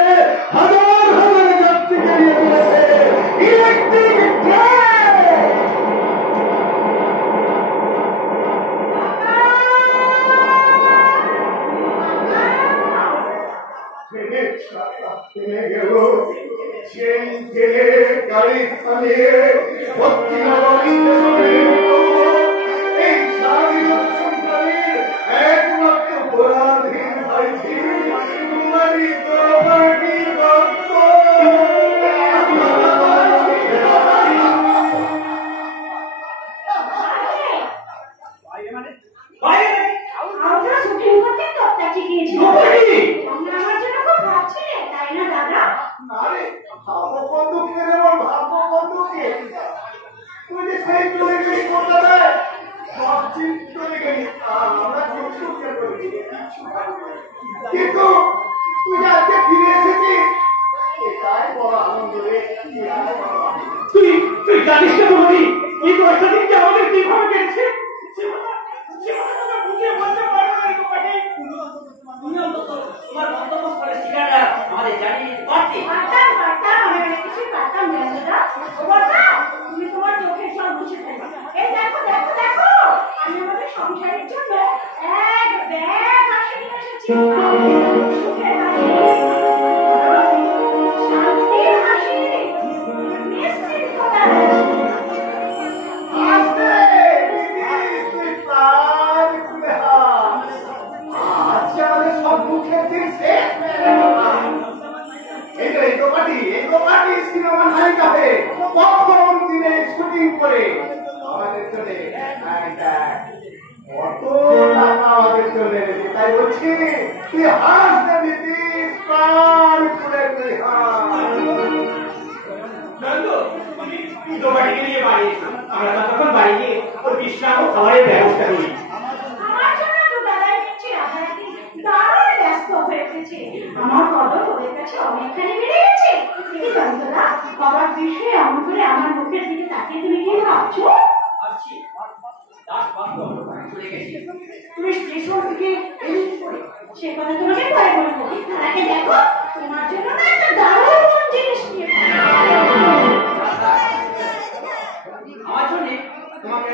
হাজার হাজার যাত্রীকে নিয়ে চলেছে ইলেকট্রিক ট্রেন। গাড়ি থামিয়ে এই স্বাধীনতাকালীন একমাত্র পরাধীন হয়েছি তোমারই দরবারটির রক্ত। আমরা শুটিং করতে তত্ত্বাচি গিয়েছিলাম। তোমরা আমার জন্য খুব ভাবছিলে, তাই না দাদা? আরে ভাবো বন্ধুকে যেমন ভাবো বন্ধুকে, তুই যে সেই চলে গেলি কলকাতায়, সব চিন চলে গেলি, আমরা কিছু করেছি, কিন্তু তুই যে আজকে ফিরে এসেছিস, এটাই বড় আনন্দ রে। তুই জানিস না বলি এই দশটা দিন যে আমাদের কিভাবে কেটেছে, বুঝে বলতে পারবো না। তুমি অন্তত তোমার মন্তব্য করে শিকাররা আমাদের জানিয়ে দিতে পারতে। পারতাম, আমি অনেক কিছুই পারতাম দাদা। তুমি তোমার চোখের জল মুছে ফেলো। এই দেখো দেখো দেখো, আমি আমাদের সংসারের জন্য এক ব্যাগ হাসি নিয়ে এসেছি। সুখের হাসি, শান্তির হাসি, নিশ্চিন্ততার হাসি। কখন দিনে শুটিং করে আমাদের জন্য কত টাকা আমাদের জন্য, তাই বলছি তুই হাসতে দিতিস, প্রাণ খুলে তুই দোকানিকে নিয়ে বাড়ি এসো, আমরা তখন বাড়ি গিয়ে ওর বিশ্রাম ও খাবারের ব্যবস্থা করি। আমার জন্য তো দাদাই নিচ্ছে রাতারাতি দারুণ ব্যস্ত হয়ে গেছে। আমার খবর ওদের কাছে অনেকখানি বেড়ে গেছে। কি জানতো না বাবার বিষয়ে এমন করে আমার মুখের দিকে তাকিয়ে তুমি কি ভাবছো? ভাবছি দাস বাক্য চলে গেছি। তুমি স্টেশন থেকে এমনি করে সে কথা তোমাকে পরে বলবো। তার আগে দেখো তোমার জন্য না একটা দারুণ জিনিস নিয়ে আমার জন্য তোমাকে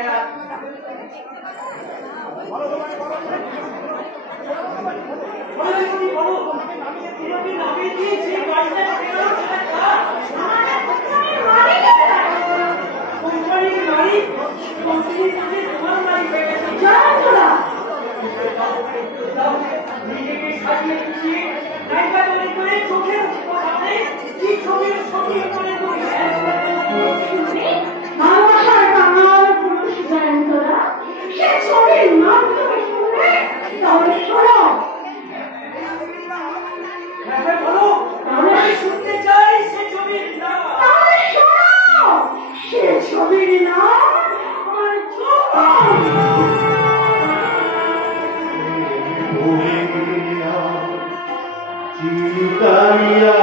নামিয়ে দিয়েছি গাড়িটা কোম্পানির গাড়ি, কোম্পানির কাছে তোমার গাড়ি হয়ে গেছে। নিজেকে সাজিয়ে গুছিয়ে নায়িকা তৈরি করে চোখের সামনে কি ছবির ছবি করে তুই ভালোবাসার কাঙাল পুরুষ জয়ন্তরা সে ছবির নাম তুমি শুনলে তাহলে শোনো। বলো আমি শুনতে চাই সে ছবির নাম। তাহলে শোনো সে ছবির নাম চিন্তারিয়া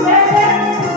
Where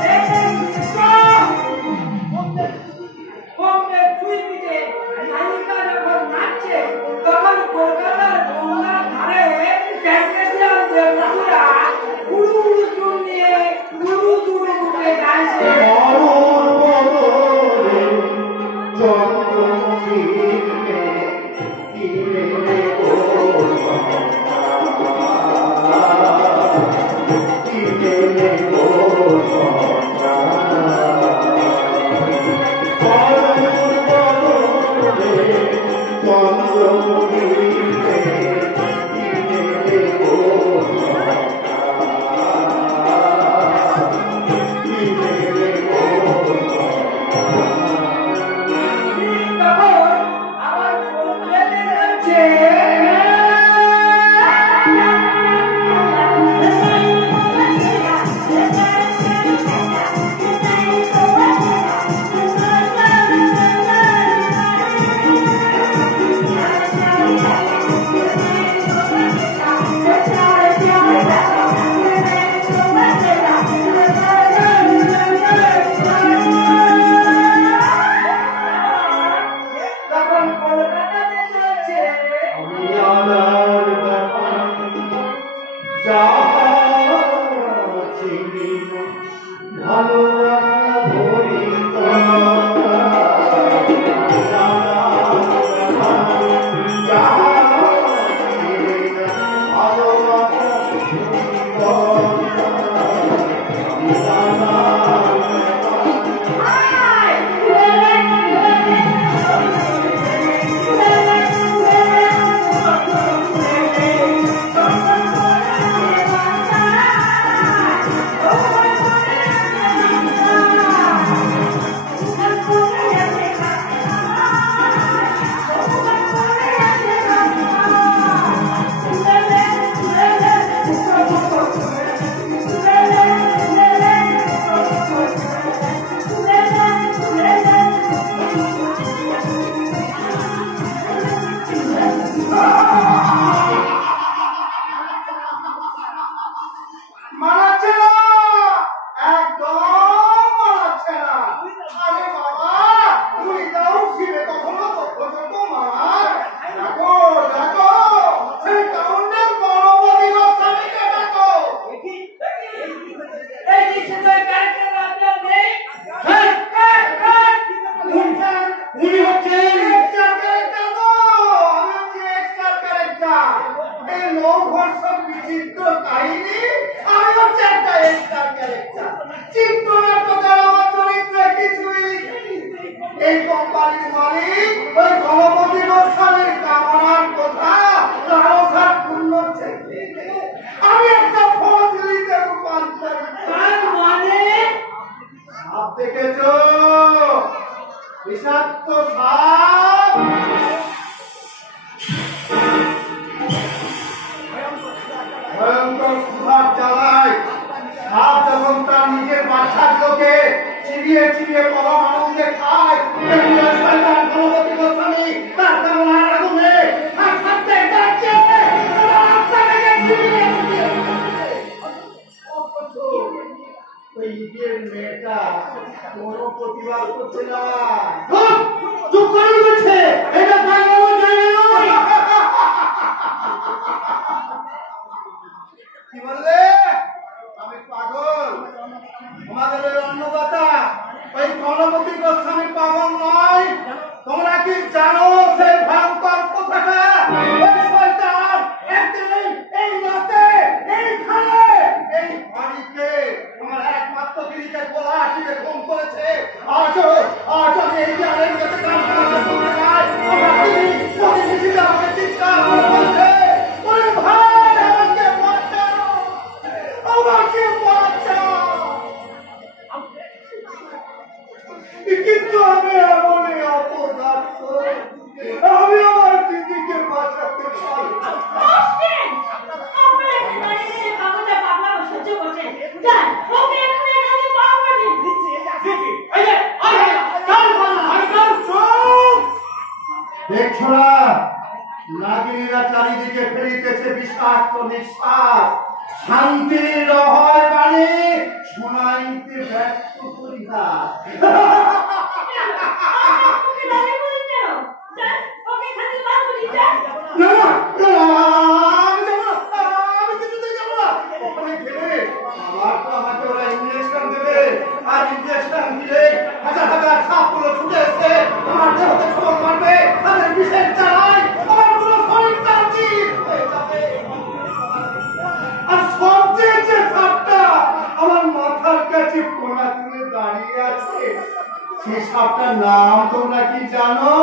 নাম তোমরা কি জানো?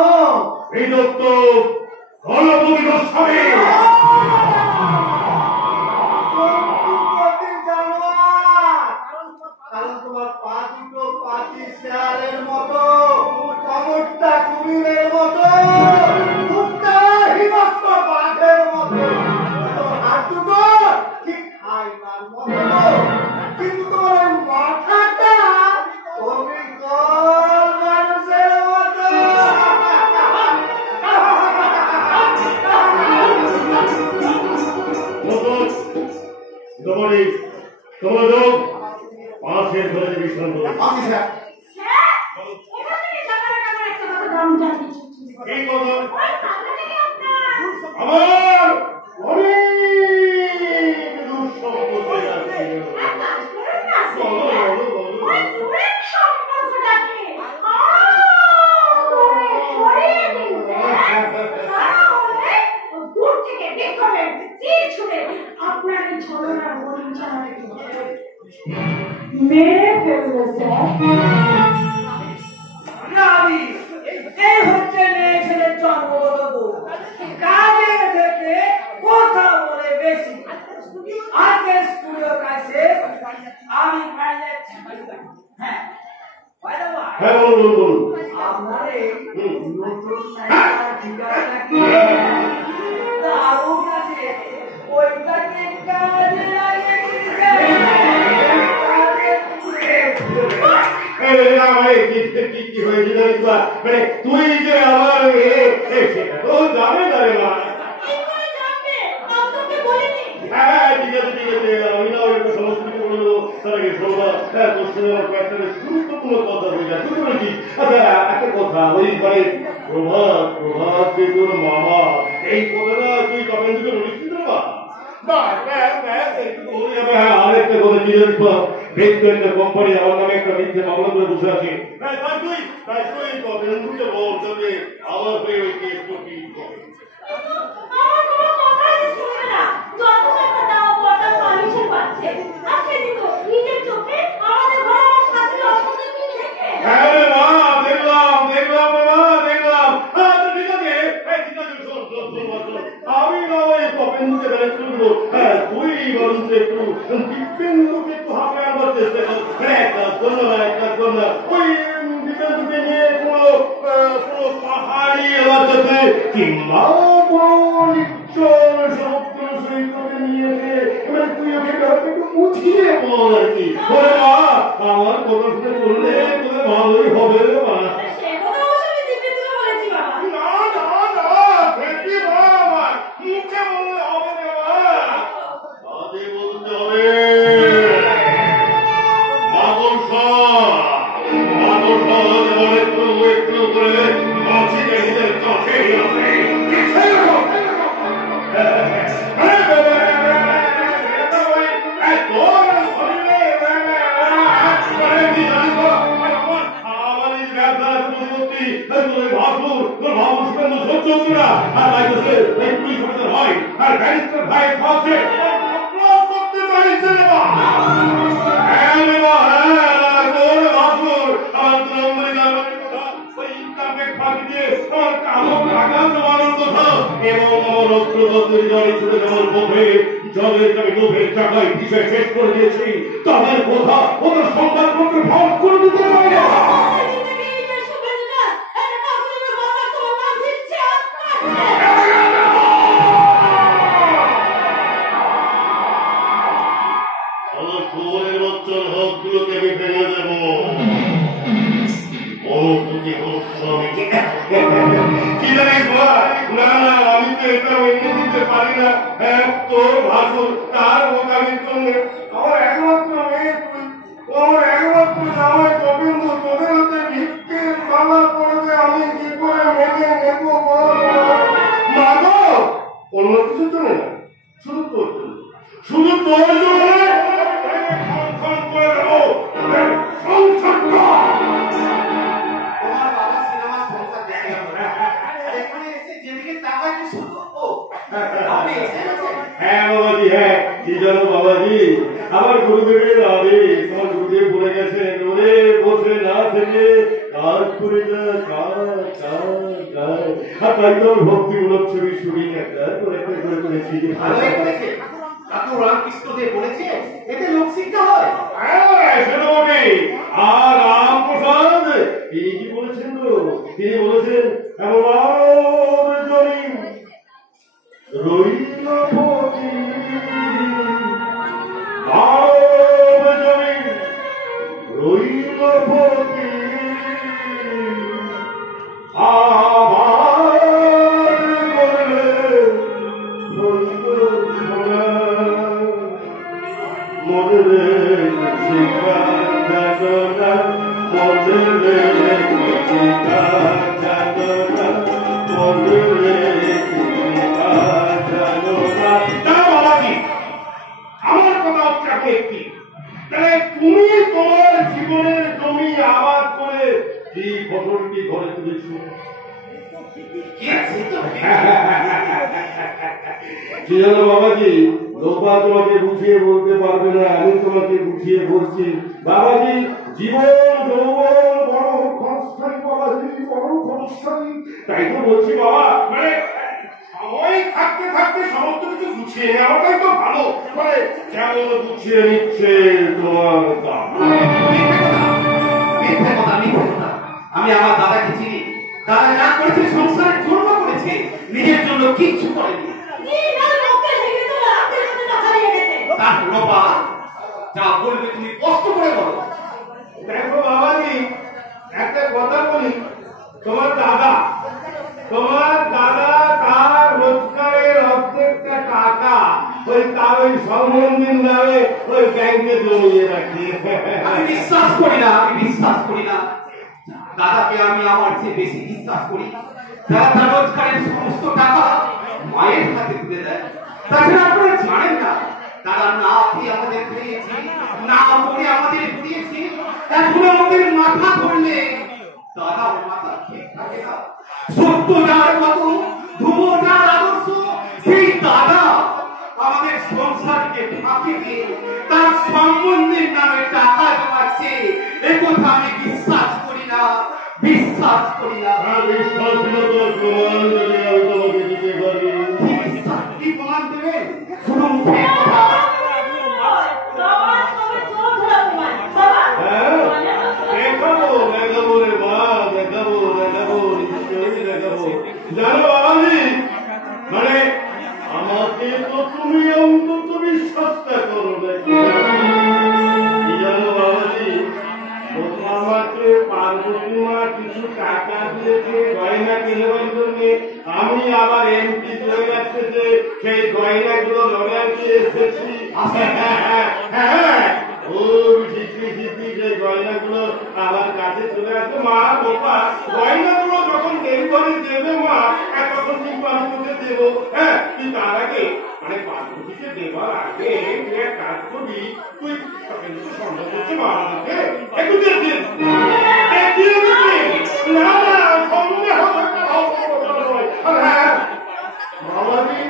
এই দত্ত গণপতি গোস্বামী কারণ তোমার পা দুটো পাতি শেয়ালের মতো, কমরটা কুমিরের মতো, মুখটা হিংস্র বাঘের মতো, তোমার হাত দুটো ঠিক হাইনার মতো, কিন্তু তোমার মাথাটা অবিকল মানুষের মতো। তোমার লোক পাশের ঘরে ভীষণ আমি স্যার স্যার, ওখান থেকে জানালাটা আমার একটা কথা দারুণ জানতে ইচ্ছে করছে। এই কথা ওই পাগলাটা কি আপনার? আমার অনেক দুঃসম্পত্তি আছে। এক কাজ করুন না, স্যার। বলো, বলো, বলো। ওই সুরের সম্পর্কটাকে সরিয়ে দিন, স্যার। তাহলে ও দূর থেকে বিক্ষোভের তীর ছুঁড়ে আপনার এই ছলনার বঞ্চনাটাকে মেরে ফেলবে, স্যার। রাবি, এই হচ্ছে মেয়ে ছেলের জন্মগত দোষ। কাজের থেকে কথা বলে বেশি। আজকে স্কুলের কাছে আমি বাড়ি যাচ্ছি। হ্যাঁ, by the way, হ্যাঁ বলুন বলুন বলুন। আপনার এই নতুন সাইকেলটা ঠিক আছে নাকি? দারুণ আছে। ওইটাকে কাজে লাগিয়ে দিয়েছে। কি হয়েছিল মানে তুই যে আমার সেটা তো জানে না রে মা। কি করে জানবে? আপনাকে বলিনি। হ্যাঁ ঠিক আছে ঠিক আছে আমি না ওই সমস্ত কিছু বলে দেবো তার আগে শোনা হ্যাঁ তোর সঙ্গে আমার কয়েকটা গুরুত্বপূর্ণ কথা হয়ে যায় তুই বলেছি আচ্ছা একটা কথা ওই মানে প্রভাত প্রভাত যে তোর মামা এই কথাটা তুই কমেন্ট থেকে বলিস না মা আরেকটা কথা নিজের একটা কোম্পানি আমার নামে একটা মিথ্যে মামলা করে বসে আছে তাই তুই কমেন্টকে বল যাতে আমার হয়ে ওই কেস করবি আমার কোনো কথাই শুনবে না। যত টাকা দাও বড়টা পালিশের পাচ্ছে। আজকে দিন তো নিজের চোখে আমাদের ঘরে আমার সাথে অসুবিধা কি দেখে? হ্যাঁ রে মা দেখলাম দেখলাম রে মা দেখলাম হ্যাঁ তো ঠিক আছে ঠিক আছে শোন শোন শোন শোন আমি না ওই কমেন্টকে ম্যানেজ করবো হ্যাঁ তুই বরঞ্চ একটু দীপেন্দুকে একটু হাতে আনবার চেষ্টা কর একটা জন্য ওই দীপেন্দুকে নিয়ে পুরো পাহাড়ি এলাকাতে কিংবা নিশ্চল সমুদ্র সৈকতে নিয়ে এসে এবার তুই ওকে একটু মুছিয়ে বল আর কি ওরে মা আমার কথা শুনে বললে তোদের ভালোই হবে রে মা সে কথা অবশ্য আমি দিব্যিন্দুকে বলেছি বাবা। ভেটি মা আমার মুখে বললে হবে রে মা কাজে বলতে হবে একটু একটু করে মাছিকে নিজের চোখে শেষ করে দিয়েছি তাদের কথা ওদের সংবাদপত্র ভাগ করে দিতে পারে হকগুলোকে আমি ভেঙে দেব কি জানিস না না আমি তো এটা এনে দিতে পারি না তোর ভাসুর তার মোকাবিল করলে আমার একমাত্র মেয়ে তুই আমার একমাত্র জামাই গোবিন্দ তোদের হাতে ভিক্ষের মালা করবে আমি কি করে মেনে নেব মাগো অন্য কিছুর জন্য না শুধু তোর জন্য শুধু তোর জন্য করে দেবো সংসারটা তোমার বাবা সিনেমা সংসার দেখে আর এখানে এসে যেদিকে তাকাচ্ছি শুধু ও আপনি এসে গেছেন হ্যাঁ বাবাজি হ্যাঁ কি জানো বাবাজি আমার গুরুদেবের আদেশ আমার গুরুদেব বলে গেছে ওরে বসে না থেকে কাজ করে যা কাজ কাজ কাজ আর তাই তো ভক্তিমূলক ছবি শুটিং একটা করে করেছি। ভালোই করেছে। ঠাকুর রামকৃষ্ণদেব বলেছে এতে লোক শিক্ষা হয়। সেটা বটে। আর রামপ্রসাদ তিনি কি বলেছেন তো? তিনি বলেছেন এমন জমিন রইল পতি, জমিন রইল পতি, আবার করলে মনে শিক্ষা জাগনা, মনে শিক্ষা জাগনা, মনে শিক্ষা জাগনা। বাবাজি, আমার কথা হচ্ছে এখন একটি, তাহলে তুমি তোমার জীবনের জমি আবাদ করে কি ফসলটি ঘরে তুলেছ? কি জানো বাবাজি, লোপা তোমাকে বুঝিয়ে বলতে পারবে না, আমি তোমাকে বুঝিয়ে বলছি। বাবাজি, জীবন যৌবন বড় ক্ষণস্থায়ী বাবাজি, বড় ক্ষণস্থায়ী। তাই তো বলছি বাবা, মানে সময় থাকতে থাকতে সমস্ত কিছু গুছিয়ে নেওয়াটাই তো ভালো। মানে যেমন গুছিয়ে নিচ্ছে তোমার মিথ্যে কথা। আমি আমার দাদাকে চিনি। দাদা যা করেছে সংসারের জন্য করেছে, নিজের জন্য কিচ্ছু করেনি। তার বাবা যা বলবে তুমি কষ্ট করে বলো। দেখো বাবাজি, একটা কথা বলি, তোমার দাদা তার রোজগারের অর্ধেকটা টাকা তার ওই সম্বন্ধীর নামে ওই ব্যাংকে জমিয়ে রাখি। আমি বিশ্বাস করি না। দাদাকে আমি আমার চেয়ে বেশি বিশ্বাস করি। দাদা তার রোজগারের সমস্ত টাকা মায়ের হাতে তুলে দেয়। তাছাড়া আপনারা জানেন না, দাদা না খেয়ে আমাদের খেয়েছি, না পড়ে আমাদের পড়িয়েছি। এখন আমাদের মাথা ধরলে দাদার মাথা ঠিক থাকে না। সত্য যার কত, ধ্রুব যার আদর্শ, সেই দাদা আমাদের সংসারকে ফাঁকি দিয়ে তার সম্বন্ধের নামে টাকা জমাচ্ছে। একথা আমি বিশ্বাস করি না। বিশ্বাস প্রমাণ যদি আমি তোমাকে দিতে পারি। কি প্রমাণ দেবেন? শুনুন কথা। দেখাবো রে মা, দেখাবো নিশ্চয়ই দেখাবো। জানো বাবাজি, মানে আমাকে তো তুমি অন্তত বিশ্বাসটা করো নাকি? জানো বাবাজি, আমাকে পার্বতী মা কিছু টাকা দিয়েছে গয়না কিনবার জন্য। আমি আবার এমপি চলে যাচ্ছে যে সেই গয়নাগুলো লড়াইতে এসেছি। ও ঝিপি সেই গয়নাগুলো আমার কাছে চলে আসবে। মা বাবা, গয়নাগুলো যখন ডেলিভারি দেবে মা, তখন কিন্তু আমি তোকে দেবো। হ্যাঁ, তুই তার আগে মানে পার্বতীকে দেবার আগে তুই এক কাজ করবি, তুই সন্দেহ করছে মা আমাকে একটু দিয়ে দিন। না সন্দেহ বাবাজি,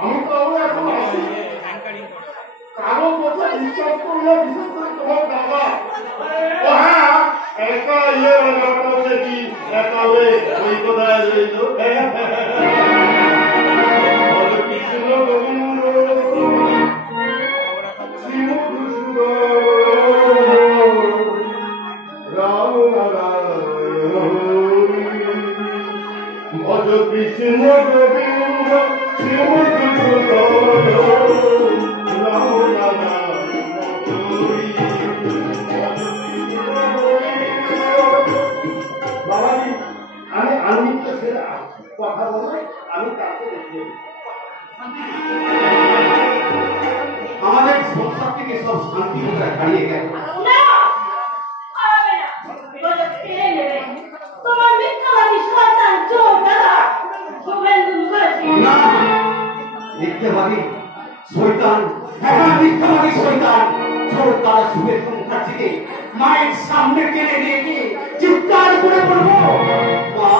আমি তো এখন আসি কারো কথা বিশ্বাস করলে, বিশেষ করে তোমার দাদা। ও হ্যাঁ, একটা ব্যাপারটা হচ্ছে কি, একটা ওই কোথায় রইল কৃষ্ণ গোবিন্দ রাম নারায়ণ ভজ কৃষ্ণ গোবিন্দ বাবাজি, আমি তো সেটা কথা বলে আমি তাকে দেখিয়ে আমাদের সংসার থেকে সব শান্তি কোথায় হারিয়ে গেল। মিথ্যাবাদী শয়তান, মিথ্যাবাদী শয়তান চোর তারা শুভের মুখার্জিকে মায়ের সামনে টেনে নিয়ে গিয়ে চিৎকার করে বলবো, মা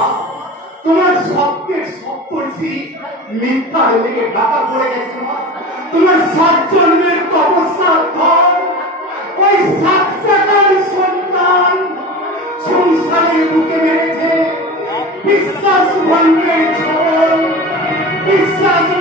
তোমার সত্যের সপ্তর্ষি মিথ্যার লেগে ঢাকা পড়ে গেছে। মা তোমার 7 জন্মের তপস্যার ধন ওই 7 টাকার সন্তান সংসারে বুকে মেরেছে। বিশ্বাস ভঙ্গের ছবল, বিশ্বাস